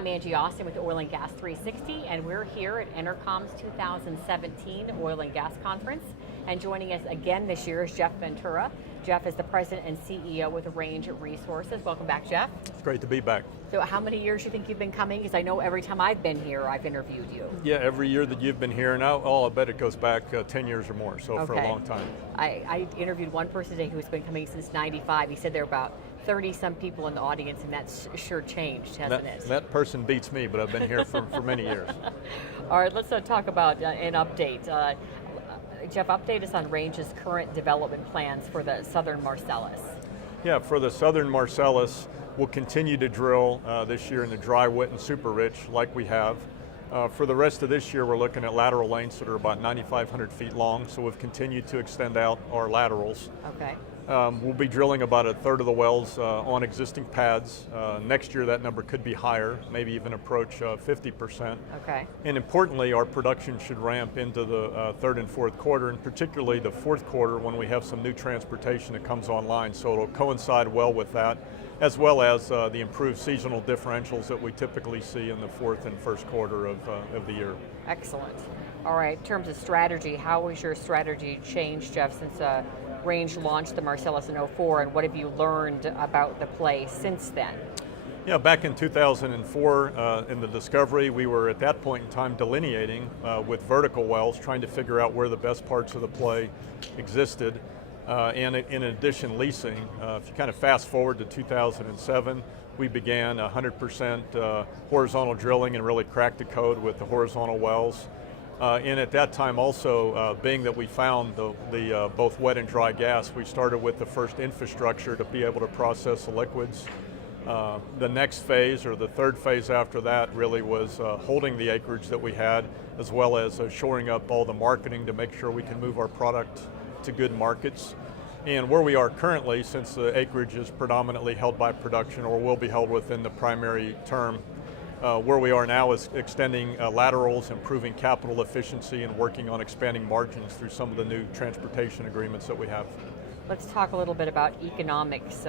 I'm Angie Austin with Oil and Gas 360, and we're here at EnerCom's 2017 Oil and Gas Conference. And joining us again this year is Jeff Ventura. Jeff is the President and CEO with Range Resources. Welcome back, Jeff. It's great to be back. So how many years do you think you've been coming? Because I know every time I've been here, I've interviewed you. Yeah, every year that you've been here now, I bet it goes back 10 years or more, so Okay. For a long time. I interviewed one person today who's been coming since '95. He said there are about 30 some people in the audience, and that's sure changed, hasn't it? That person beats me, but I've been here for many years. All right, let's talk about an update. Jeff, update us on Range's current development plans for the Southern Marcellus. Yeah, for the Southern Marcellus, we'll continue to drill this year in the dry, wet, and super rich like we have. For the rest of this year, we're looking at lateral lengths that are about 9,500 feet long, so we've continued to extend out our laterals. Okay. We'll be drilling about a third of the wells on existing pads. Next year that number could be higher, maybe even approach 50%. Okay. And importantly, our production should ramp into the third and fourth quarter, and particularly the fourth quarter when we have some new transportation that comes online. So it'll coincide well with that, as well as the improved seasonal differentials that we typically see in the fourth and first quarter of the year. Excellent. All right, in terms of strategy, how has your strategy changed, Jeff, since Range launched the Marcellus in '04, and what have you learned about the play since then? Yeah, back in 2004, in the discovery, we were at that point in time delineating with vertical wells, trying to figure out where the best parts of the play existed, and in addition leasing. If you kind of fast forward to 2007, we began 100% horizontal drilling and really cracked the code with the horizontal wells. And at that time also, being that we found the both wet and dry gas, we started with the first infrastructure to be able to process the liquids. The next phase, or the third phase after that, really was holding the acreage that we had, as well as shoring up all the marketing to make sure we can move our product to good markets. And where we are currently, since the acreage is predominantly held by production or will be held within the primary term, where we are now is extending laterals, improving capital efficiency, and working on expanding margins through some of the new transportation agreements that we have. Let's talk a little bit about economics.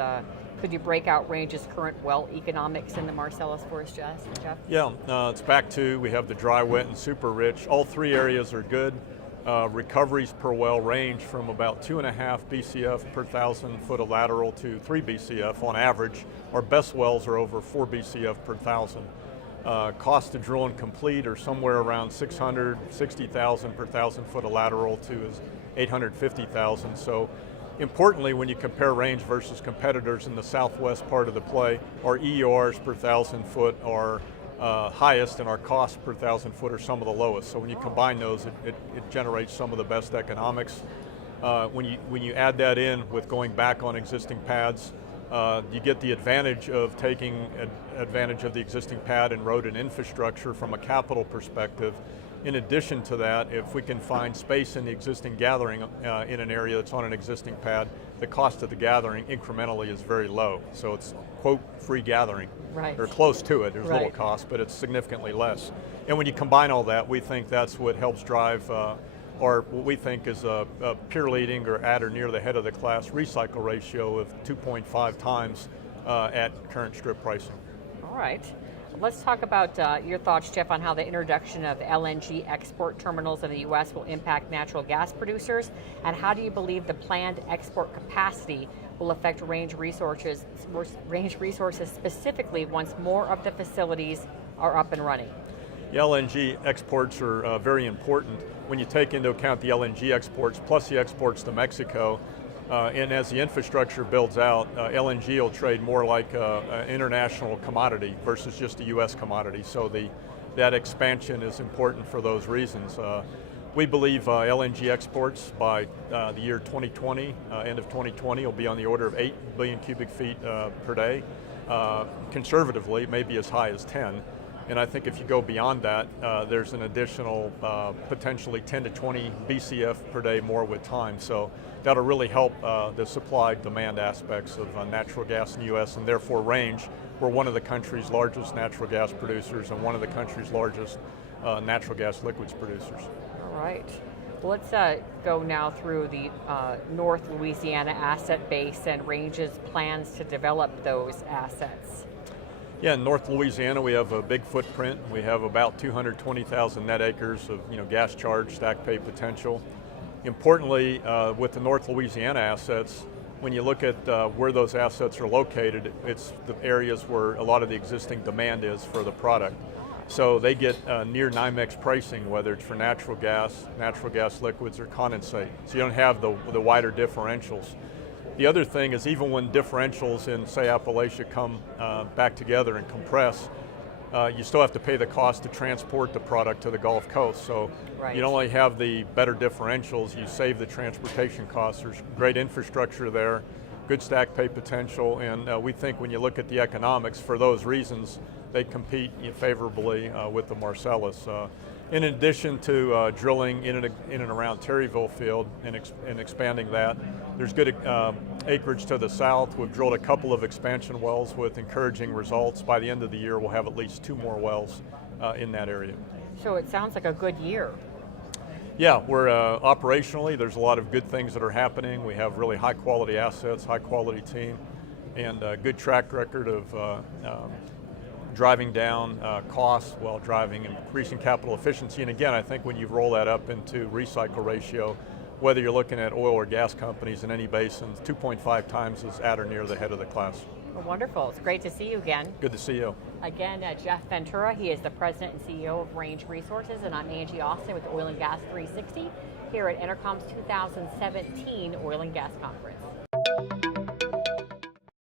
Could you break out Range's current well economics in the Marcellus for us, Jeff? Yeah, it's back to, we have the dry, wet, and super rich. All three areas are good. Recoveries per well range from about 2.5 BCF per 1,000 foot of lateral to 3 BCF on average. Our best wells are over 4 BCF per 1,000. Cost to drill and complete are somewhere around $660,000 per 1,000 foot of lateral to $850,000. So importantly, when you compare Range versus competitors in the southwest part of the play, our EURs per 1,000 foot are highest, and our costs per 1,000 foot are some of the lowest. So when you combine those, it generates some of the best economics. When you add that in with going back on existing pads, you get the advantage of taking advantage of the existing pad and road and infrastructure from a capital perspective. In addition to that, if we can find space in the existing gathering in an area that's on an existing pad, the cost of the gathering incrementally is very low. So it's, quote, free gathering. Right. Or close to it. There's Right. little cost, but it's significantly less. And when you combine all that, we think that's what helps drive or what we think is a peer leading or at or near the head of the class recycle ratio of 2.5 times at current strip pricing. All right. Let's talk about your thoughts, Jeff, on how the introduction of LNG export terminals in the U.S. will impact natural gas producers, and how do you believe the planned export capacity will affect Range Resources specifically once more of the facilities are up and running? The LNG exports are very important when you take into account the LNG exports plus the exports to Mexico. And as the infrastructure builds out, LNG will trade more like an international commodity versus just a U.S. commodity. So that expansion is important for those reasons. We believe LNG exports by the year 2020, end of 2020, will be on the order of 8 billion cubic feet per day. Conservatively, maybe as high as 10. And I think if you go beyond that, there's an additional potentially 10 to 20 BCF per day more with time. So that'll really help the supply-demand aspects of natural gas in the U.S. and therefore Range. We're one of the country's largest natural gas producers and one of the country's largest natural gas liquids producers. All right. Well, let's go now through the North Louisiana asset base and Range's plans to develop those assets. Yeah, in North Louisiana, we have a big footprint. We have about 220,000 net acres of gas charge, stack pay potential. Importantly, with the North Louisiana assets, when you look at where those assets are located, it's the areas where a lot of the existing demand is for the product. So they get near NYMEX pricing, whether it's for natural gas liquids, or condensate. So you don't have the wider differentials. The other thing is, even when differentials in, say, Appalachia come back together and compress, you still have to pay the cost to transport the product to the Gulf Coast. So right. You don't only have the better differentials, you save the transportation costs. There's great infrastructure there, good stack pay potential, and we think when you look at the economics, for those reasons, they compete favorably with the Marcellus. In addition to drilling in and around Terryville Field and expanding that, there's good acreage to the south. We've drilled a couple of expansion wells with encouraging results. By the end of the year, we'll have at least 2 more wells in that area. So it sounds like a good year. Yeah, we're operationally, there's a lot of good things that are happening. We have really high quality assets, high quality team, and a good track record of driving down costs while increasing capital efficiency. And again, I think when you roll that up into recycle ratio, whether you're looking at oil or gas companies in any basin, 2.5 times is at or near the head of the class. Well, wonderful. It's great to see you again. Good to see you. Again, Jeff Ventura, he is the president and CEO of Range Resources, and I'm Angie Austin with Oil and Gas 360 here at EnerCom's 2017 Oil and Gas Conference.